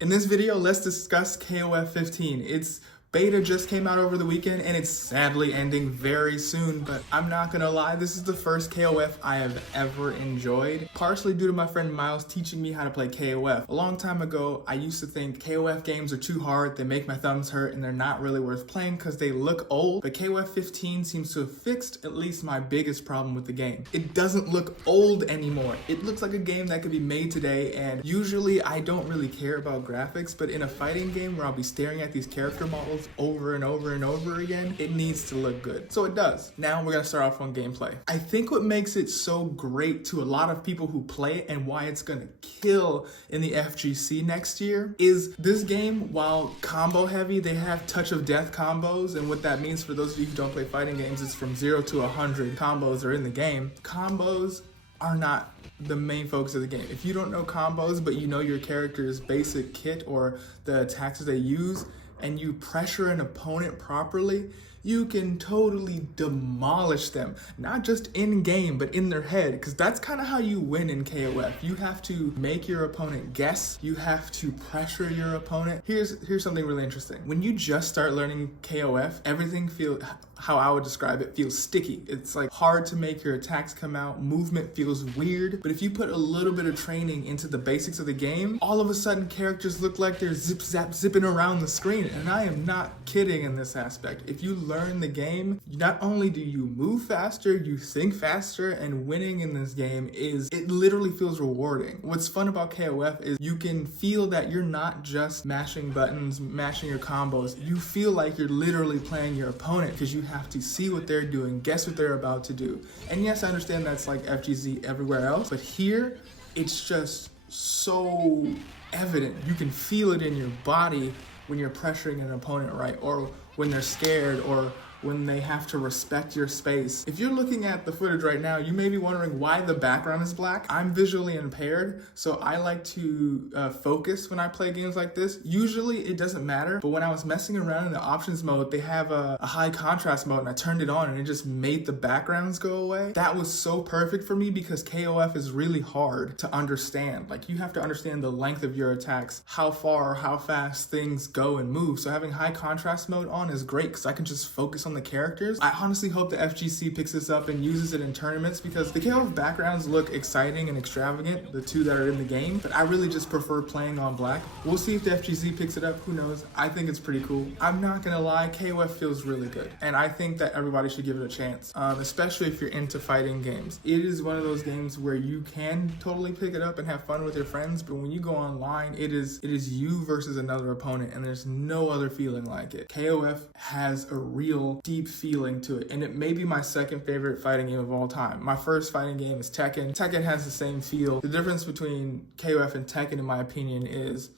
In this video, let's discuss KOF 15. Its beta just came out over the weekend and it's sadly ending very soon, but I'm not gonna lie, this is the first KOF I have ever enjoyed, partially due to my friend Miles teaching me how to play KOF. A long time ago, I used to think KOF games are too hard, they make my thumbs hurt, and they're not really worth playing because they look old, but KOF 15 seems to have fixed at least my biggest problem with the game. It doesn't look old anymore. It looks like a game that could be made today, and usually I don't really care about graphics, but in a fighting game where I'll be staring at these character models over and over and over again, it needs to look good. So it does. Now we're gonna start off on gameplay. I think what makes it so great to a lot of people who play it and why it's gonna kill in the FGC next year is this game, while combo heavy, they have touch of death combos, and what that means for those of you who don't play fighting games is from 0 to 100 combos are in the game. Combos are not the main focus of the game. If you don't know combos, but you know your character's basic kit or the attacks they use, and you pressure an opponent properly, you can totally demolish them. Not just in game, but in their head, because that's kind of how you win in KOF. You have to make your opponent guess. You have to pressure your opponent. Here's something really interesting. When you just start learning KOF, everything feels, how I would describe it, feels sticky. It's like hard to make your attacks come out. Movement feels weird. But if you put a little bit of training into the basics of the game, all of a sudden characters look like they're zip zap zipping around the screen. And I am not kidding in this aspect. If you learn the game, not only do you move faster, you think faster, and winning in this game it literally feels rewarding. What's fun about KOF is you can feel that you're not just mashing buttons, mashing your combos. You feel like you're literally playing your opponent because you have to see what they're doing, guess what they're about to do. And yes, I understand that's like FGZ everywhere else, but here it's just so evident. You can feel it in your body when you're pressuring an opponent right, or when they're scared, or when they have to respect your space. If you're looking at the footage right now, you may be wondering why the background is black. I'm visually impaired, so I like to focus when I play games like this. Usually it doesn't matter, but when I was messing around in the options mode, they have a high contrast mode, and I turned it on and it just made the backgrounds go away. That was so perfect for me because KOF is really hard to understand. Like, you have to understand the length of your attacks, how far or how fast things go and move. So having high contrast mode on is great because I can just focus on the characters. I honestly hope the FGC picks this up and uses it in tournaments because the KOF backgrounds look exciting and extravagant, the two that are in the game, but I really just prefer playing on black. We'll see if the FGC picks it up, who knows. I think it's pretty cool. I'm not gonna lie, KOF feels really good, and I think that everybody should give it a chance, especially if you're into fighting games. It is one of those games where you can totally pick it up and have fun with your friends, but when you go online, it is you versus another opponent, and there's no other feeling like it. KOF has a real deep feeling to it, and it may be my second favorite fighting game of all time. My first fighting game is Tekken. Tekken has the same feel. The difference between KOF and Tekken, in my opinion, is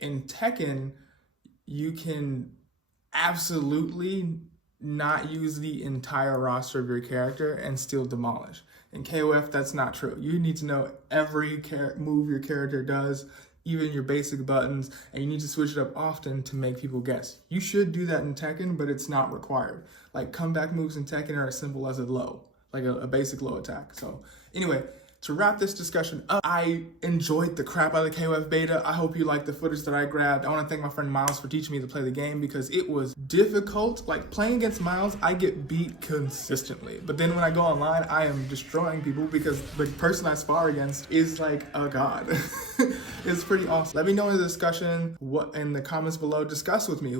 in Tekken, you can absolutely not use the entire roster of your character and still demolish. In KOF, that's not true. You need to know every move your character does, even your basic buttons, and you need to switch it up often to make people guess. You should do that in Tekken, but it's not required. Like, comeback moves in Tekken are as simple as a low, like a basic low attack. So anyway, to wrap this discussion up, I enjoyed the crap out of the KOF beta. I hope you liked the footage that I grabbed. I want to thank my friend Miles for teaching me to play the game because it was difficult. Like, playing against Miles, I get beat consistently. But then when I go online, I am destroying people because the person I spar against is like a god. It's pretty awesome. Let me know in the discussion, in the comments below. Discuss with me.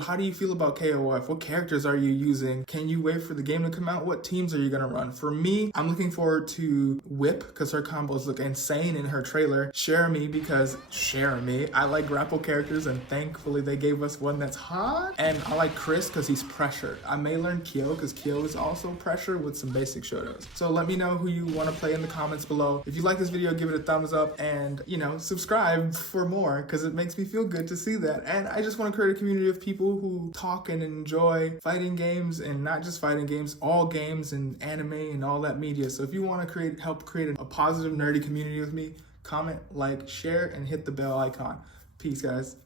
How do you feel about KOF? What characters are you using? Can you wait for the game to come out? What teams are you gonna run? For me, I'm looking forward to Whip because her combos look insane in her trailer. Shermie because Shermie. I like grapple characters, and thankfully they gave us one that's hot. And I like Chris because he's pressured. I may learn Kyo because Kyo is also pressure with some basic shotos. So let me know who you want to play in the comments below. If you like this video, give it a thumbs up, and subscribe for more because it makes me feel good to see that. And I just want to create a community of people who talk and enjoy fighting games, and not just fighting games, all games and anime and all that media. So if you want to help create a positive nerdy community with me, comment, like, share, and hit the bell icon. Peace, guys.